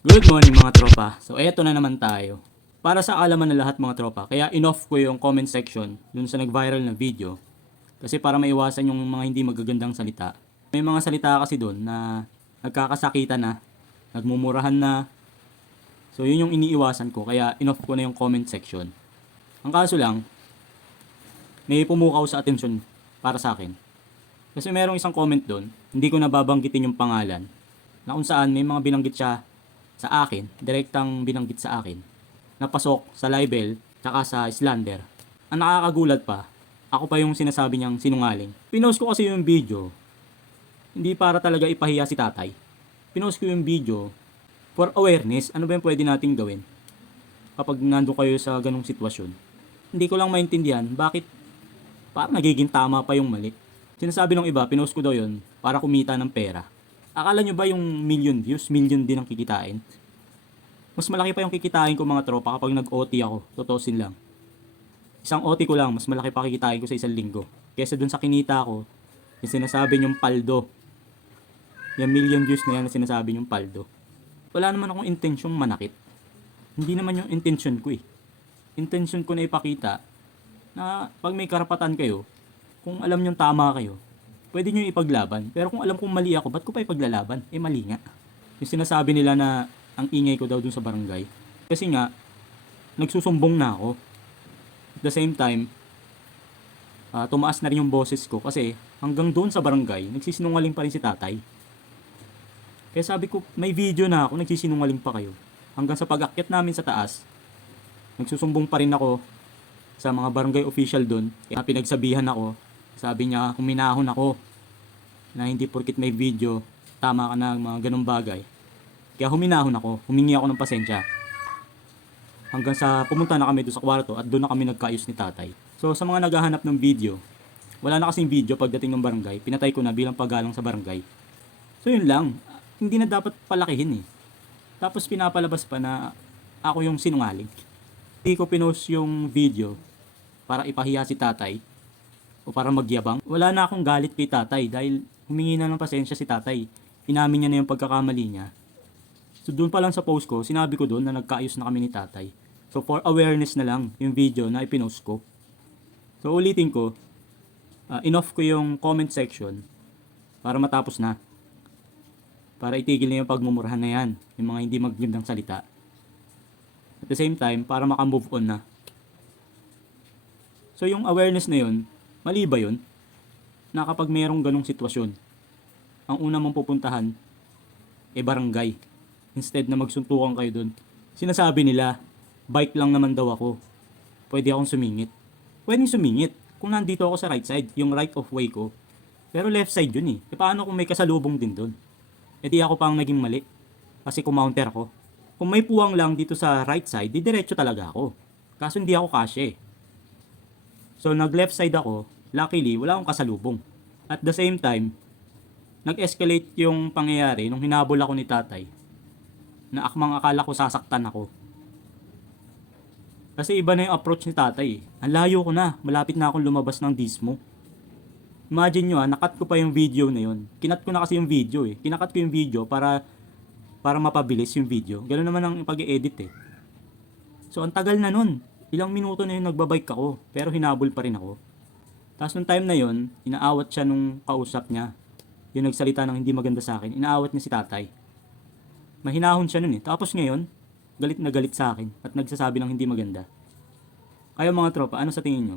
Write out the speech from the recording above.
Good morning mga tropa. So eto na naman tayo. Para sa kaalaman ng lahat mga tropa, kaya in-off ko yung comment section dun sa nag-viral na video. Kasi para maiwasan yung mga hindi magagandang salita. May mga salita kasi dun na nagkakasakitan na, nagmumurahan na. So yun yung iniiwasan ko, kaya in-off ko na yung comment section. Ang kaso lang, may pumukaw sa atensyon para sa akin. Kasi merong isang comment dun, hindi ko nababanggitin yung pangalan, na kung saan may mga binanggit siya sa akin, direktang binanggit sa akin, napasok sa libel, tsaka sa slander. Ang nakakagulat pa, ako pa yung sinasabi niyang sinungaling. Pinost ko kasi yung video, hindi para talaga ipahiya si tatay. Pinost ko yung video for awareness, ano ba yung pwede nating gawin kapag nandun kayo sa ganong sitwasyon. Hindi ko lang maintindihan bakit parang nagiging tama pa yung mali. Sinasabi ng iba, pinost ko daw yun para kumita ng pera. Akala nyo ba yung million views, million din ang kikitain? Mas malaki pa yung kikitain ko mga tropa kapag nag-OT ako, totosin lang. Isang OT ko lang, mas malaki pa kikitain ko sa isang linggo. Kesa dun sa kinita ko, yung sinasabi nyong paldo. Yung million views na yan na sinasabi nyong paldo. Wala naman akong intensyong manakit. Hindi naman yung intention ko eh. Intention ko na ipakita na pag may karapatan kayo, kung alam nyong tama kayo, pwede nyo ipaglaban. Pero kung alam kong mali ako, ba't ko pa ipaglalaban? Eh mali nga. Yung sinasabi nila na ang ingay ko daw dun sa barangay. Kasi nga, nagsusumbong na ako. At the same time, tumaas na rin yung boses ko kasi hanggang doon sa barangay, nagsisinungaling pa rin si tatay. Kaya sabi ko, may video na ako, nagsisinungaling pa kayo. Hanggang sa pag-akyat namin sa taas, nagsusumbong pa rin ako sa mga barangay official doon. Kaya pinagsabihan ako, sabi niya, huminahon ako na hindi porkit may video, tama ka na mga ganong bagay. Kaya huminahon ako, humingi ako ng pasensya. Hanggang sa pumunta na kami doon sa kwarto at doon na kami nagkaayos ni tatay. So sa mga naghahanap ng video, wala na kasing video pagdating ng barangay, pinatay ko na bilang paggalang sa barangay. So yun lang, hindi na dapat palakihin eh. Tapos pinapalabas pa na ako yung sinungaling. Hindi ko pinost yung video para ipahiya si tatay o para magyabang. Wala na akong galit kay tatay dahil humingi na ng pasensya si tatay. Inamin niya na yung pagkakamali niya. So doon pa lang sa post ko, sinabi ko doon na nagkaayos na kami ni tatay. So for awareness na lang yung video na ipinost ko. So ulitin ko, in-off ko yung comment section para matapos na. Para itigil na yung pagmumurahan na yan, yung mga hindi magandang salita. At the same time, para makamove on na. So yung awareness na yun, mali ba yun? Na kapag mayroong ganong sitwasyon, ang una mong pupuntahan, barangay. Instead na magsuntukan kayo dun. Sinasabi nila, bike lang naman daw ako. Pwede akong sumingit. Pwedeng sumingit kung nandito ako sa right side, yung right of way ko. Pero left side yun eh. E paano kung may kasalubong din dun? E di ako pang naging mali. Kasi kumounter ako. Kung may puwang lang dito sa right side, di diretso talaga ako. Kaso hindi ako kasya eh. So nag left side ako, luckily wala akong kasalubong. At the same time, nag-escalate yung pangyayari nung hinabol ako ni tatay. Na akmang akala ko sasaktan ako. Kasi iba na yung approach ni tatay. Ang layo ko na, malapit na akong lumabas ng dismo. Imagine nyo nakat ko pa yung video na yun. Kinat ko na kasi yung video eh. Kinakat ko yung video para mapabilis yung video. Ganun naman ang pag-i-edit eh. So ang tagal na nun. Ilang minuto na yung nagbabike ako, pero hinabol pa rin ako. Tapos nung time na yun, inaawat siya nung kausap niya. Yung nagsalita ng hindi maganda sa akin, inaawat niya si tatay. Mahinahon siya nun eh. Tapos ngayon, galit na galit sa akin at nagsasabi ng hindi maganda. Kayo mga tropa, ano sa tingin nyo?